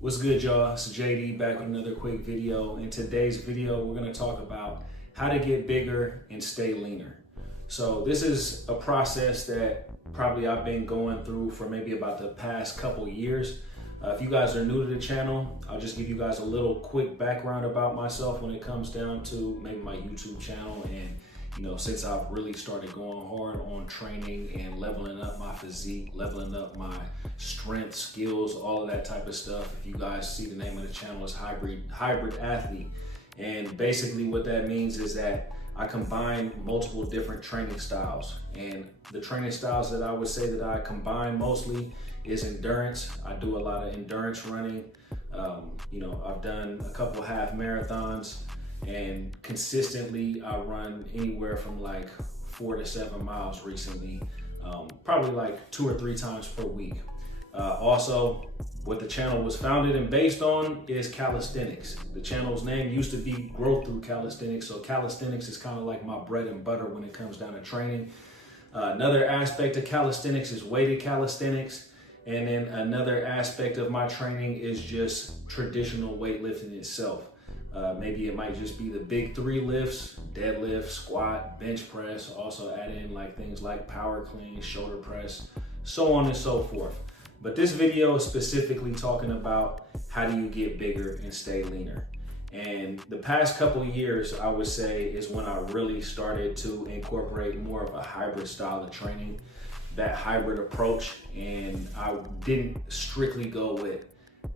What's good, y'all? It's JD back with another quick video. In today's video, we're going to talk about how to get bigger and stay leaner. So this is a process that probably I've been going through for maybe about the past couple years. If you guys are new to the channel, I'll just give you guys a little quick background about myself when it comes down to maybe my YouTube channel. And since I've really started going hard on training and leveling up my physique, leveling up my strength, skills, all of that type of stuff. If you guys see, the name of the channel is Hybrid Athlete. And basically what that means is that I combine multiple different training styles. And the training styles that I would say that I combine mostly is endurance. I do a lot of endurance running. I've done a couple half marathons, and consistently I run anywhere from like 4 to 7 miles recently, probably like 2 or 3 times per week. Also, what the channel was founded and based on is calisthenics. The channel's name used to be Growth Through Calisthenics, so calisthenics is kind of like my bread and butter when it comes down to training. Another aspect of calisthenics is weighted calisthenics. And then another aspect of my training is just traditional weightlifting itself. Maybe it might just be the big 3 lifts: deadlift, squat, bench press. Also add in like things like power clean, shoulder press, so on and so forth. But this video is specifically talking about how do you get bigger and stay leaner. And the past couple of years, I would say, is when I really started to incorporate more of a hybrid style of training, that hybrid approach. And I didn't strictly go with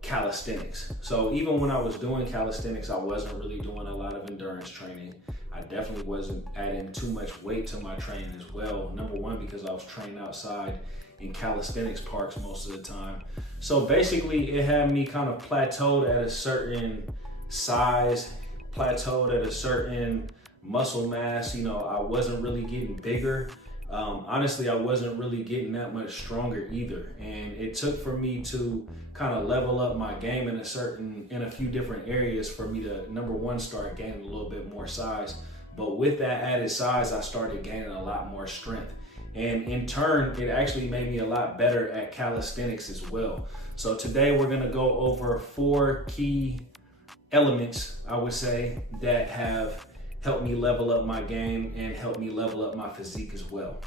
calisthenics. So even when I was doing calisthenics, I wasn't really doing a lot of endurance training. I definitely wasn't adding too much weight to my training as well. Number one, because I was training outside in calisthenics parks most of the time. So basically it had me kind of plateaued at a certain size, plateaued at a certain muscle mass. I wasn't really getting bigger. Honestly, I wasn't really getting that much stronger either. And it took for me to kind of level up my game in a few different areas for me to, number one, start gaining a little bit more size. But with that added size, I started gaining a lot more strength. And in turn, it actually made me a lot better at calisthenics as well. So today we're gonna go over 4 key elements, I would say, that have helped me level up my game and help me level up my physique as well.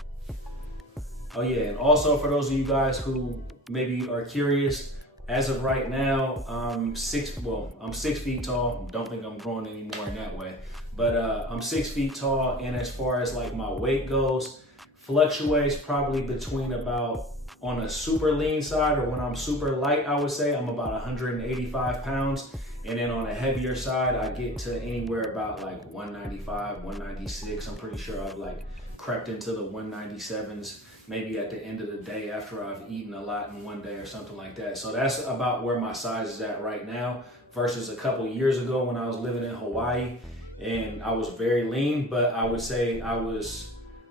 Oh yeah, and also for those of you guys who maybe are curious, as of right now, I'm 6 feet tall. Don't think I'm growing anymore in that way, but I'm 6 feet tall, and as far as like my weight goes, fluctuates probably between about, on a super lean side, or when I'm super light, I would say I'm about 185 pounds. And then on a heavier side, I get to anywhere about like 195, 196. I'm pretty sure I've like crept into the 197s, maybe at the end of the day after I've eaten a lot in one day or something like that. So that's about where my size is at right now versus a couple years ago when I was living in Hawaii and I was very lean, but I would say I was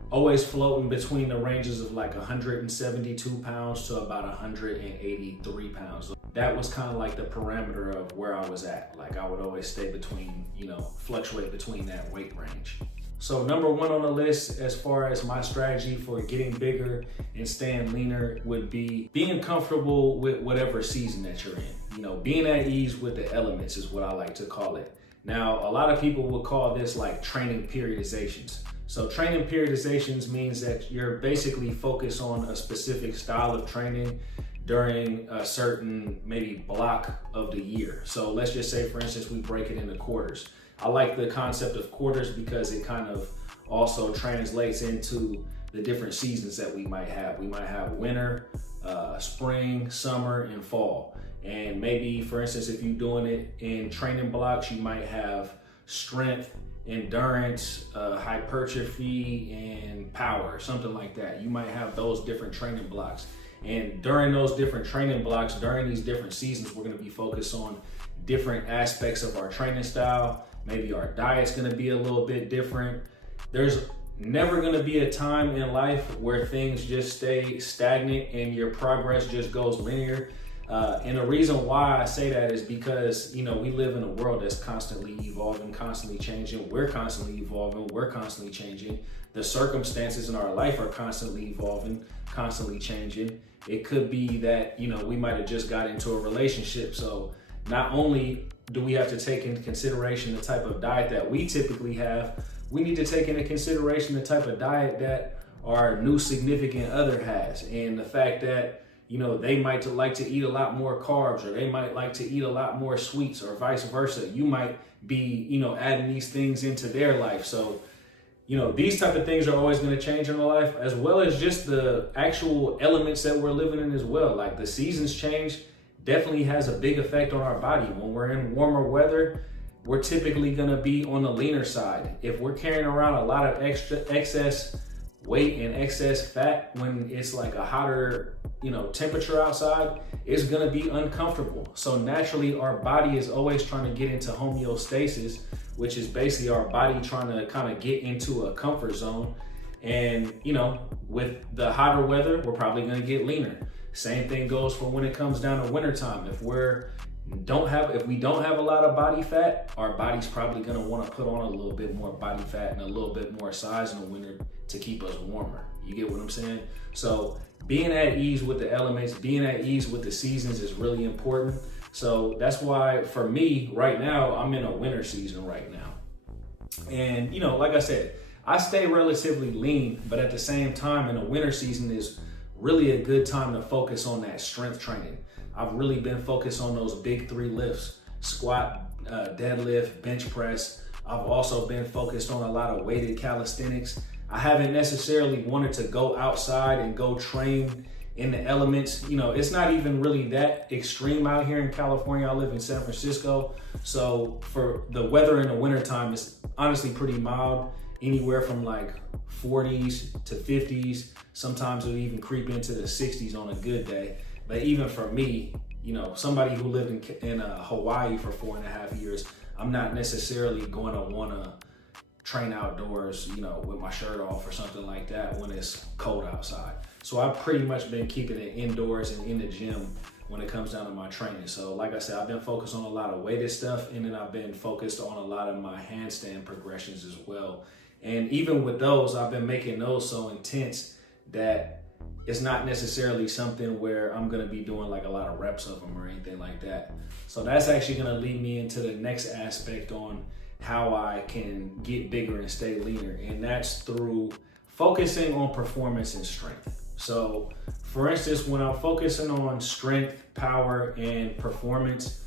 always floating between the ranges of like 172 pounds to about 183 pounds. That was kind of like the parameter of where I was at. Like I would always stay between, fluctuate between that weight range. So number one on the list, as far as my strategy for getting bigger and staying leaner, would be being comfortable with whatever season that you're in. Being at ease with the elements is what I like to call it. Now, a lot of people would call this like training periodizations. So training periodizations means that you're basically focused on a specific style of training during a certain maybe block of the year. So let's just say, for instance, we break it into quarters. I like the concept of quarters because it kind of also translates into the different seasons that we might have. We might have winter, spring, summer, and fall. And maybe, for instance, if you're doing it in training blocks, you might have strength, endurance, hypertrophy, and power, something like that. You might have those different training blocks. And during those different training blocks, during these different seasons, we're gonna be focused on different aspects of our training style. Maybe our diet's gonna be a little bit different. There's never gonna be a time in life where things just stay stagnant and your progress just goes linear. And the reason why I say that is because, you know, we live in a world that's constantly evolving, constantly changing. We're constantly evolving, we're constantly changing. The circumstances in our life are constantly evolving, constantly changing. It could be that, you know, we might have just got into a relationship. So not only do we have to take into consideration the type of diet that we typically have, we need to take into consideration the type of diet that our new significant other has. And the fact that, you know, they might like to eat a lot more carbs, or they might like to eat a lot more sweets, or vice versa. You might be, you know, adding these things into their life. So, you know, these type of things are always going to change in our life, as well as just the actual elements that we're living in as well. Like the seasons change definitely has a big effect on our body. When we're in warmer weather, we're typically going to be on the leaner side. If we're carrying around a lot of excess weight and excess fat when it's like a hotter, you know, temperature outside, it's going to be uncomfortable. So naturally, our body is always trying to get into homeostasis, which is basically our body trying to kind of get into a comfort zone. And, you know, with the hotter weather, we're probably going to get leaner. Same thing goes for when it comes down to wintertime. If we don't have a lot of body fat, our body's probably going to want to put on a little bit more body fat and a little bit more size in the winter to keep us warmer. You get what I'm saying? So being at ease with the elements, being at ease with the seasons is really important. So that's why for me right now, I'm in a winter season right now. And, you know, like I said, I stay relatively lean, but at the same time, in a winter season is really a good time to focus on that strength training. I've really been focused on those big 3 lifts: squat, deadlift, bench press. I've also been focused on a lot of weighted calisthenics. I haven't necessarily wanted to go outside and go train in the elements. You know, it's not even really that extreme out here in California. I live in San Francisco. So for the weather in the wintertime, it's honestly pretty mild, anywhere from like 40s to 50s. Sometimes it'll even creep into the 60s on a good day. But even for me, you know, somebody who lived in Hawaii for 4.5 years, I'm not necessarily going to want to train outdoors, you know, with my shirt off or something like that when it's cold outside. So I've pretty much been keeping it indoors and in the gym when it comes down to my training. So like I said, I've been focused on a lot of weighted stuff, and then I've been focused on a lot of my handstand progressions as well. And even with those, I've been making those so intense that it's not necessarily something where I'm going to be doing like a lot of reps of them or anything like that. So that's actually going to lead me into the next aspect on how I can get bigger and stay leaner. And that's through focusing on performance and strength. So for instance, when I'm focusing on strength, power, and performance,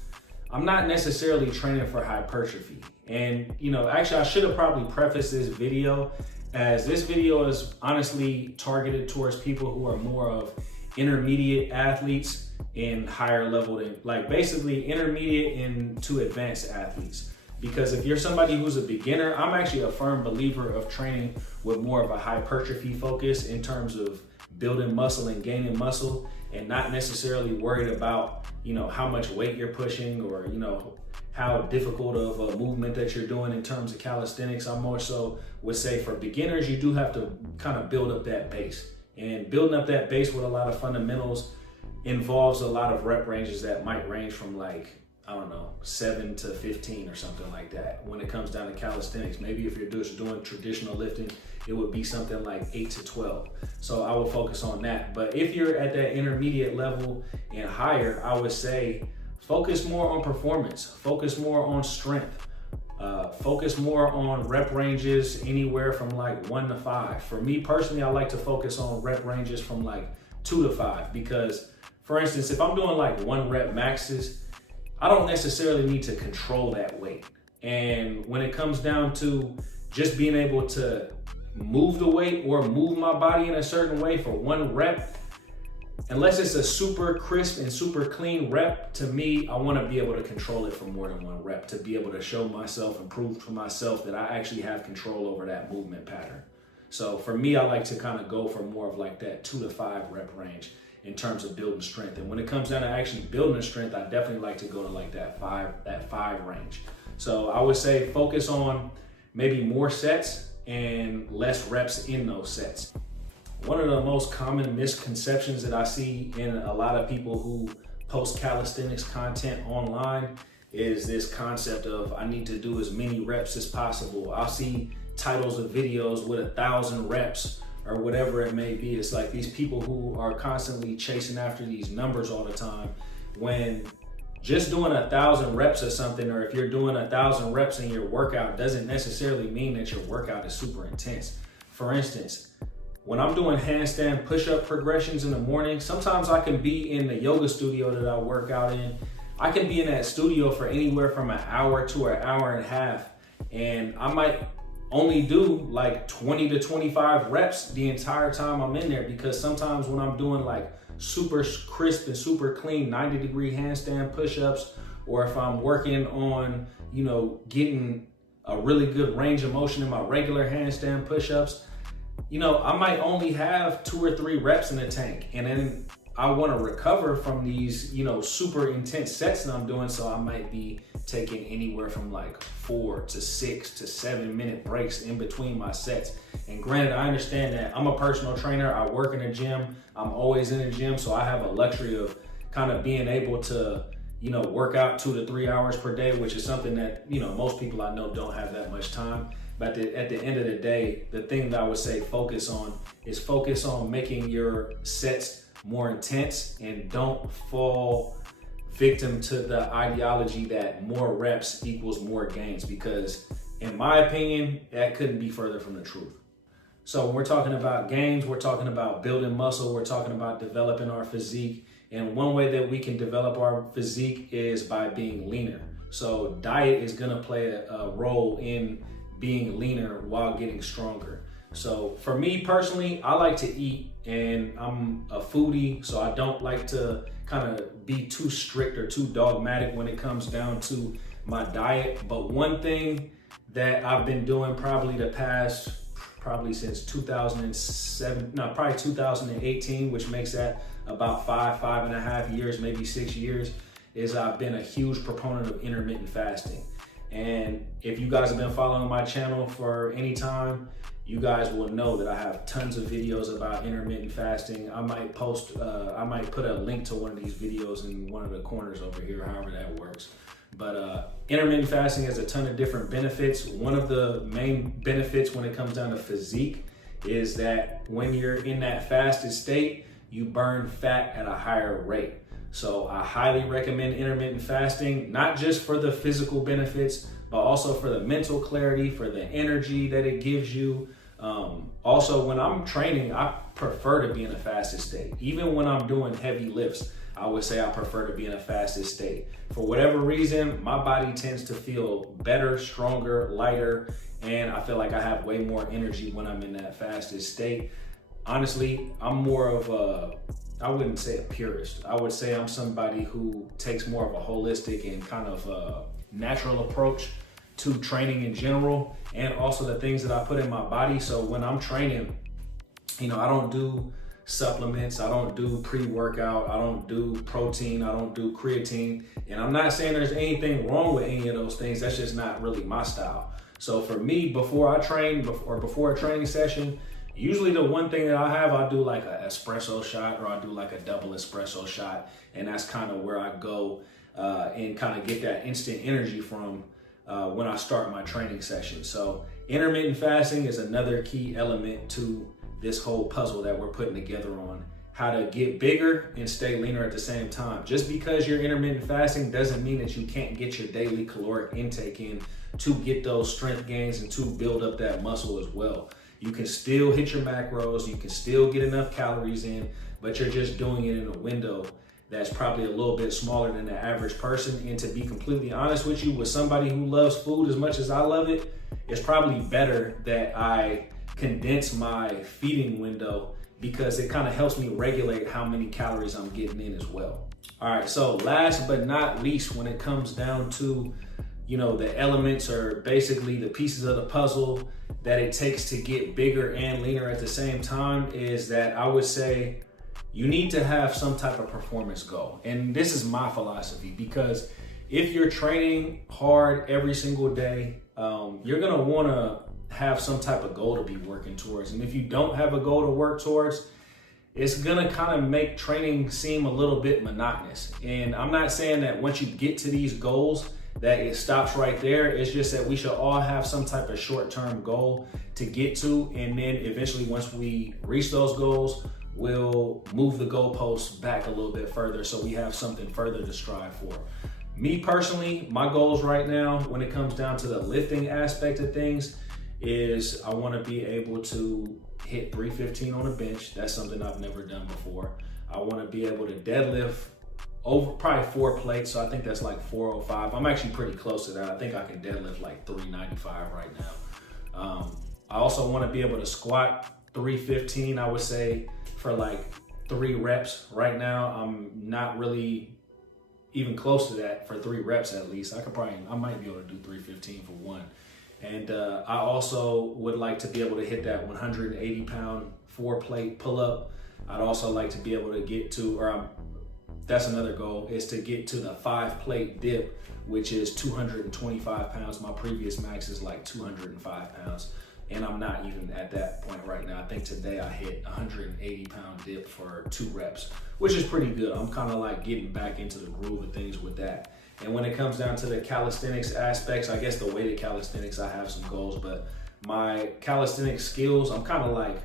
I'm not necessarily training for hypertrophy. And, you know, actually I should have probably prefaced this video, as this video is honestly targeted towards people who are more of intermediate athletes and higher level than, like, basically intermediate into advanced athletes. Because if you're somebody who's a beginner, I'm actually a firm believer of training with more of a hypertrophy focus in terms of building muscle and gaining muscle, and not necessarily worried about, you know, how much weight you're pushing, or, you know, how difficult of a movement that you're doing in terms of calisthenics. I more so would say for beginners, you do have to kind of build up that base. And building up that base with a lot of fundamentals involves a lot of rep ranges that might range from, like, I don't know, 7 to 15 or something like that. When it comes down to calisthenics, maybe if you're just doing traditional lifting, it would be something like 8 to 12. So I would focus on that. But if you're at that intermediate level and higher, I would say focus more on performance, focus more on strength, focus more on rep ranges anywhere from like 1 to 5. For me personally, I like to focus on rep ranges from like 2 to 5, because for instance, if I'm doing like 1 rep maxes, I don't necessarily need to control that weight. And when it comes down to just being able to move the weight or move my body in a certain way for 1 rep, unless it's a super crisp and super clean rep, to me, I want to be able to control it for more than 1 rep, to be able to show myself and prove to myself that I actually have control over that movement pattern. So for me, I like to kind of go for more of like that 2 to 5 rep range in terms of building strength. And when it comes down to actually building strength, I definitely like to go to like that 5 range. So I would say focus on maybe more sets and less reps in those sets. One of the most common misconceptions that I see in a lot of people who post calisthenics content online is this concept of I need to do as many reps as possible. I'll see titles of videos with 1,000 reps or whatever it may be. It's like these people who are constantly chasing after these numbers all the time, when just doing 1,000 reps of something, or if you're doing 1,000 reps in your workout, doesn't necessarily mean that your workout is super intense. For instance, when I'm doing handstand push-up progressions in the morning, sometimes I can be in the yoga studio that I work out in. I can be in that studio for anywhere from an hour to an hour and a half, and I might only do like 20 to 25 reps the entire time I'm in there, because sometimes when I'm doing like super crisp and super clean 90-degree handstand push-ups, or if I'm working on, getting a really good range of motion in my regular handstand push-ups, I might only have 2 or 3 reps in the tank. And then I want to recover from these, super intense sets that I'm doing. So I might be taking anywhere from like 4 to 6 to 7 minute breaks in between my sets. And granted, I understand that I'm a personal trainer. I work in a gym. I'm always in the gym. So I have a luxury of kind of being able to, work out 2 to 3 hours per day, which is something that, most people I know don't have that much time. But at the end of the day, the thing that I would say focus on making your sets more intense, and don't fall victim to the ideology that more reps equals more gains, because in my opinion, that couldn't be further from the truth. So when we're talking about gains, we're talking about building muscle, we're talking about developing our physique. And one way that we can develop our physique is by being leaner. So diet is gonna play a role in being leaner while getting stronger. So for me personally, I like to eat, and I'm a foodie, so I don't like to kind of be too strict or too dogmatic when it comes down to my diet. But one thing that I've been doing probably since 2007, no, probably 2018, which makes that about 5.5 years, maybe 6 years, is I've been a huge proponent of intermittent fasting. And if you guys have been following my channel for any time, you guys will know that I have tons of videos about intermittent fasting. I might put a link to one of these videos in one of the corners over here, however that works. But intermittent fasting has a ton of different benefits. One of the main benefits when it comes down to physique is that when you're in that fasted state, you burn fat at a higher rate. So I highly recommend intermittent fasting, not just for the physical benefits, but also for the mental clarity, for the energy that it gives you. Also, when I'm training, I prefer to be in a fasted state. Even when I'm doing heavy lifts, I would say I prefer to be in a fasted state. For whatever reason, my body tends to feel better, stronger, lighter, and I feel like I have way more energy when I'm in that fasted state. Honestly, I'm more of I wouldn't say a purist. I would say I'm somebody who takes more of a holistic and kind of natural approach to training in general, and also the things that I put in my body. So when I'm training, I don't do supplements, I don't do pre-workout, I don't do protein, I don't do creatine. And I'm not saying there's anything wrong with any of those things. That's just not really my style. So for me, before I train or before a training session, usually the one thing that I do like an espresso shot, or I do like a double espresso shot. And that's kind of where I go and kind of get that instant energy from when I start my training session. So intermittent fasting is another key element to this whole puzzle that we're putting together on how to get bigger and stay leaner at the same time. Just because you're intermittent fasting doesn't mean that you can't get your daily caloric intake in to get those strength gains and to build up that muscle as well. You can still hit your macros, you can still get enough calories in, but you're just doing it in a window that's probably a little bit smaller than the average person. And to be completely honest with you, with somebody who loves food as much as I love it, it's probably better that I condense my feeding window, because it kind of helps me regulate how many calories I'm getting in as well. All right, so last but not least, when it comes down to, the elements, or basically the pieces of the puzzle that it takes to get bigger and leaner at the same time, is that I would say you need to have some type of performance goal. And this is my philosophy, because if you're training hard every single day, you're gonna wanna have some type of goal to be working towards. And if you don't have a goal to work towards, it's gonna kind of make training seem a little bit monotonous. And I'm not saying that once you get to these goals that it stops right there. It's just that we should all have some type of short-term goal to get to, and then eventually once we reach those goals, we'll move the goalposts back a little bit further so we have something further to strive for. Me personally, my goals right now when it comes down to the lifting aspect of things is I want to be able to hit 315 on a bench. That's something I've never done before. I want to be able to deadlift over probably 4 plates, so I think that's like 405. I'm actually pretty close to that. I think I can deadlift like 395 right now. I also want to be able to squat 315, I would say, for like 3 reps. Right now, I'm not really even close to that for 3 reps at least. I might be able to do 315 for 1. And I also would like to be able to hit that 180 pound 4 plate pull up. I'd also like to be able to get to, that's another goal, is to get to the 5 plate dip, which is 225 pounds. My previous max is like 205 pounds. And I'm not even at that point right now. I think today I hit 180 pound dip for 2 reps, which is pretty good. I'm kind of like getting back into the groove of things with that. And when it comes down to the calisthenics aspects, I guess the weighted calisthenics, I have some goals, but my calisthenics skills, I'm kind of like,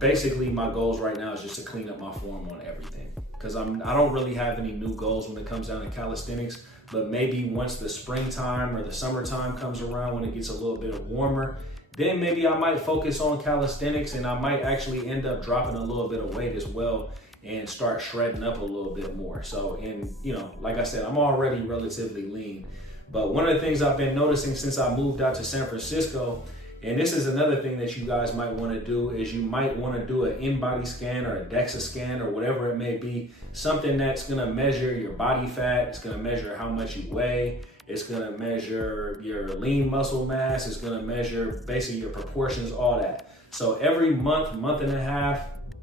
basically my goals right now is just to clean up my form on everything. Because I don't really have any new goals when it comes down to calisthenics, but maybe once the springtime or the summertime comes around, when it gets a little bit warmer, then maybe I might focus on calisthenics, and I might actually end up dropping a little bit of weight as well and start shredding up a little bit more. So, and you know, like I said, I'm already relatively lean, but one of the things I've been noticing since I moved out to San Francisco, and this is another thing that you guys might want to do, is you might want to do an in-body scan or a DEXA scan or whatever it may be, something that's going to measure your body fat, it's going to measure how much you weigh, it's going to measure your lean muscle mass, it's going to measure basically your proportions, all that. So every month, month and a half,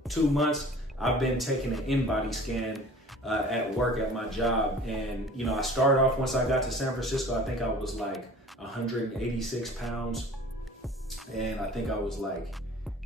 2 months, I've been taking an in-body scan at work at my job. And you know, I started off, once I got to San Francisco, I think I was like 186 pounds. And I think I was like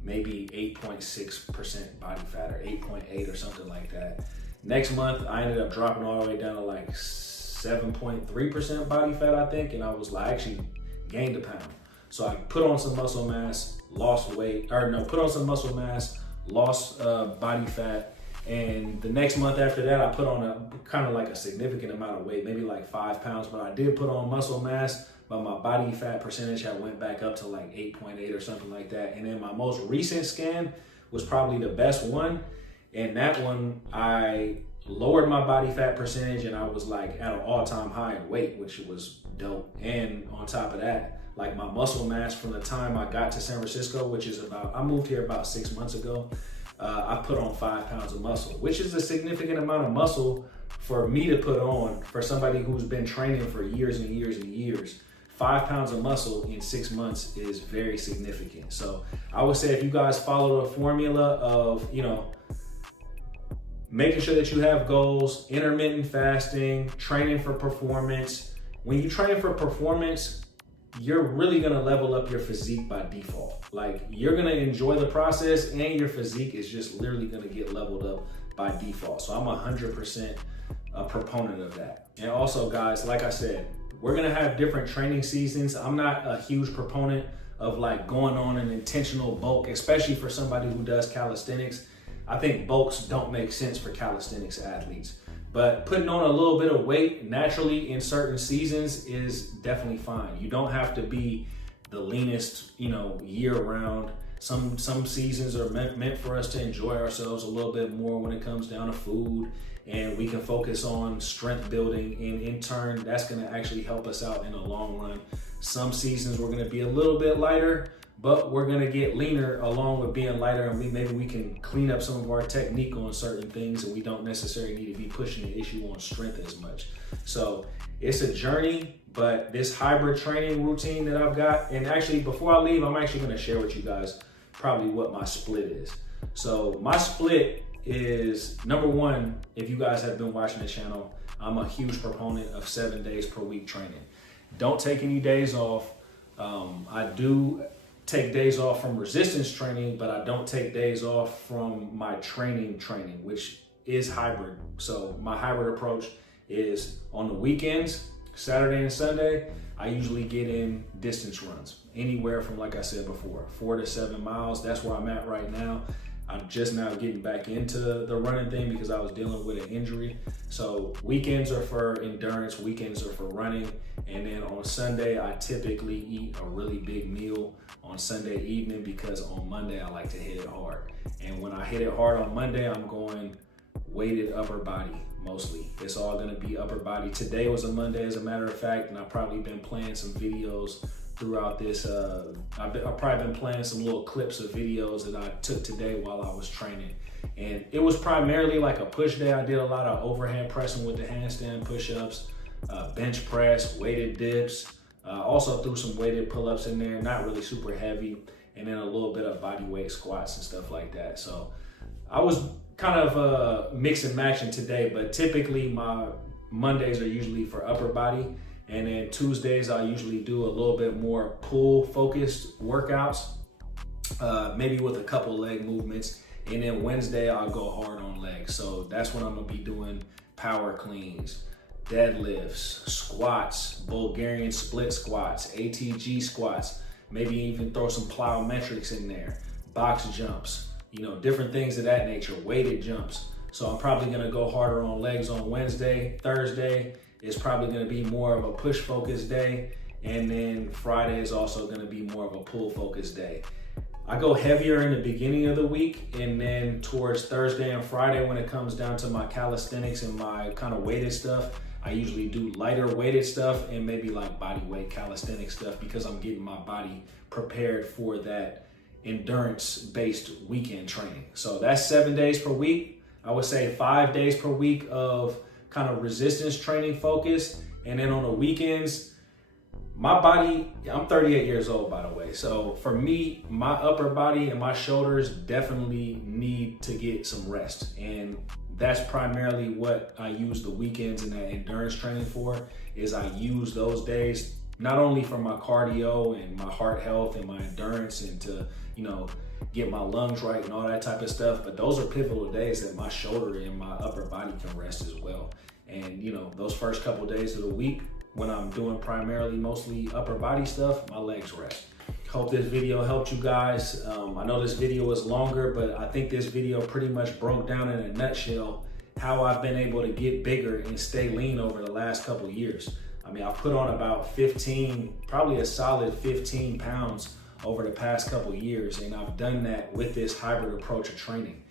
maybe 8.6% body fat or 8.8 or something like that. Next month, I ended up dropping all the way down to like 7.3% body fat, I think. And I was like, I actually gained a pound. So I put on some muscle mass, lost weight, or no, put on some muscle mass, lost body fat. And the next month after that, I put on a kind of like a significant amount of weight, maybe like 5 pounds, but I did put on muscle mass, but my body fat percentage had went back up to like 8.8 or something like that. And then my most recent scan was probably the best one. And that one, I lowered my body fat percentage, and I was like at an all-time high in weight, which was dope. And on top of that, like my muscle mass from the time I got to San Francisco, which is about, I moved here about 6 months ago, I put on 5 pounds of muscle, which is a significant amount of muscle for me to put on for somebody who's been training for years and years and years. 5 pounds of muscle in 6 months is very significant. So I would say if you guys follow the formula of, you know, making sure that you have goals, intermittent fasting, training for performance. When you train for performance, you're really gonna level up your physique by default. Like, you're gonna enjoy the process, and your physique is just literally gonna get leveled up by default. So I'm 100% a proponent of that. And also, guys, like I said, we're gonna have different training seasons. I'm not a huge proponent of like going on an intentional bulk, especially for somebody who does calisthenics. I think bulks don't make sense for calisthenics athletes. But putting on a little bit of weight naturally in certain seasons is definitely fine. You don't have to be the leanest, you know, year round. Some seasons are meant for us to enjoy ourselves a little bit more when it comes down to food, and we can focus on strength building, and in turn, that's gonna actually help us out in the long run. Some seasons we're gonna be a little bit lighter, but we're gonna get leaner along with being lighter, and maybe we can clean up some of our technique on certain things, and we don't necessarily need to be pushing the issue on strength as much. So it's a journey, but this hybrid training routine that I've got, and actually before I leave, I'm actually gonna share with you guys probably what my split is. So my split is, number one, if you guys have been watching the channel, I'm a huge proponent of 7 days per week training. Don't take any days off. I do take days off from resistance training, but I don't take days off from my training, which is hybrid. So my hybrid approach is on the weekends, Saturday and Sunday, I usually get in distance runs, anywhere from, like I said before, 4 to 7 miles. That's where I'm at right now. I'm just now getting back into the running thing because I was dealing with an injury. So weekends are for endurance, weekends are for running. And then on Sunday, I typically eat a really big meal on Sunday evening because on Monday, I like to hit it hard. And when I hit it hard on Monday, I'm going weighted upper body mostly. It's all gonna be upper body. Today was a Monday, as a matter of fact, and I've probably been playing some videos throughout this. I've probably been playing some little clips of videos that I took today while I was training. And it was primarily like a push day. I did a lot of overhand pressing with the handstand push-ups, bench press, weighted dips. Also threw some weighted pull-ups in there, not really super heavy, and then a little bit of body weight squats and stuff like that. So I was kind of mix and matching today, but typically my Mondays are usually for upper body, and then Tuesdays I usually do a little bit more pull focused workouts, maybe with a couple leg movements, and then Wednesday I'll go hard on legs. So that's when I'm gonna be doing power cleans, deadlifts, squats, Bulgarian split squats, ATG squats, maybe even throw some plyometrics in there, box jumps, you know, different things of that nature, weighted jumps. So I'm probably gonna go harder on legs on Wednesday. Thursday is probably gonna be more of a push focused day. And then Friday is also gonna be more of a pull focused day. I go heavier in the beginning of the week, and then towards Thursday and Friday, when it comes down to my calisthenics and my kind of weighted stuff, I usually do lighter weighted stuff and maybe like body weight calisthenic stuff because I'm getting my body prepared for that endurance-based weekend training. So that's 7 days per week. I would say 5 days per week of kind of resistance training focus. And then on the weekends, my body, I'm 38 years old, by the way. So for me, my upper body and my shoulders definitely need to get some rest. And that's primarily what I use the weekends and that endurance training for, is I use those days not only for my cardio and my heart health and my endurance and to, you know, get my lungs right and all that type of stuff, but those are pivotal days that my shoulder and my upper body can rest as well. And, you know, those first couple days of the week when I'm doing primarily mostly upper body stuff, my legs rest. Hope this video helped you guys. I know this video was longer, but I think this video pretty much broke down in a nutshell how I've been able to get bigger and stay lean over the last couple of years. I mean, I've put on about 15, probably a solid 15 pounds over the past couple of years, and I've done that with this hybrid approach of training.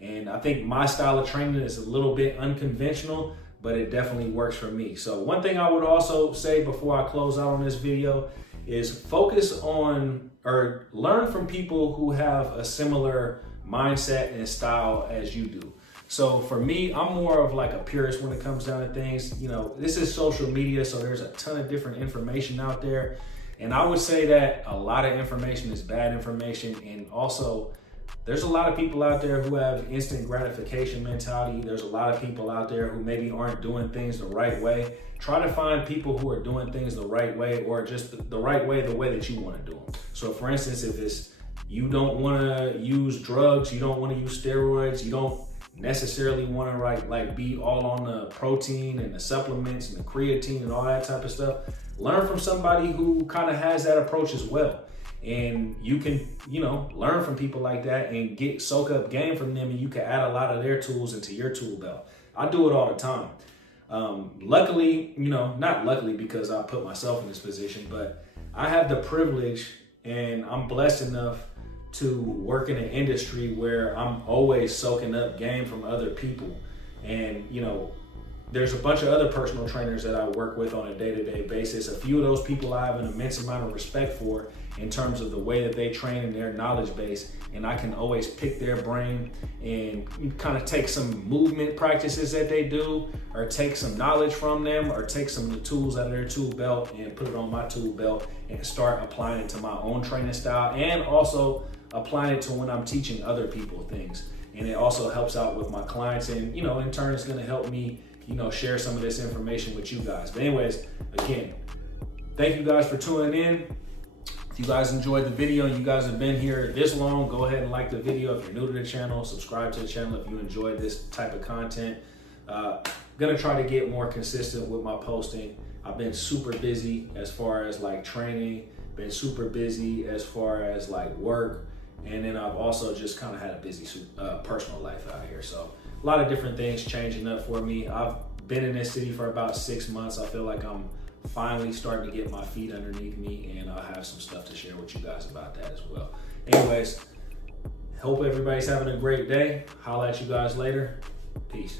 And I think my style of training is a little bit unconventional, but it definitely works for me. So one thing I would also say before I close out on this video is focus on or learn from people who have a similar mindset and style as you do. So for me, I'm more of like a purist when it comes down to things. You know, this is social media, so there's a ton of different information out there. And I would say that a lot of information is bad information. And also, there's a lot of people out there who have instant gratification mentality. There's a lot of people out there who maybe aren't doing things the right way. Try to find people who are doing things the right way, or just the right way, the way that you want to do them. So for instance, if it's you don't want to use drugs, you don't want to use steroids, you don't necessarily want to like be all on the protein and the supplements and the creatine and all that type of stuff, learn from somebody who kind of has that approach as well. And you can, you know, learn from people like that and soak up game from them, and you can add a lot of their tools into your tool belt. I do it all the time. Luckily, you know, not luckily because I put myself in this position, but I have the privilege and I'm blessed enough to work in an industry where I'm always soaking up game from other people. And, you know, there's a bunch of other personal trainers that I work with on a day-to-day basis. A few of those people I have an immense amount of respect for in terms of the way that they train and their knowledge base. And I can always pick their brain and kind of take some movement practices that they do, or take some knowledge from them, or take some of the tools out of their tool belt and put it on my tool belt and start applying it to my own training style, and also applying it to when I'm teaching other people things. And it also helps out with my clients, and, you know, in turn it's gonna help me, you know, share some of this information with you guys. But anyways, again, thank you guys for tuning in. If you guys enjoyed the video and you guys have been here this long, go ahead and like the video. If you're new to the channel, subscribe to the channel if you enjoyed this type of content. I'm gonna try to get more consistent with my posting. I've been super busy as far as like training, been super busy as far as like work, and then I've also just kind of had a busy personal life out here. So a lot of different things changing up for me. I've been in this city for about 6 months. I feel like I'm finally starting to get my feet underneath me, and I'll have some stuff to share with you guys about that as well. Anyways, hope everybody's having a great day. Holla at you guys later. Peace.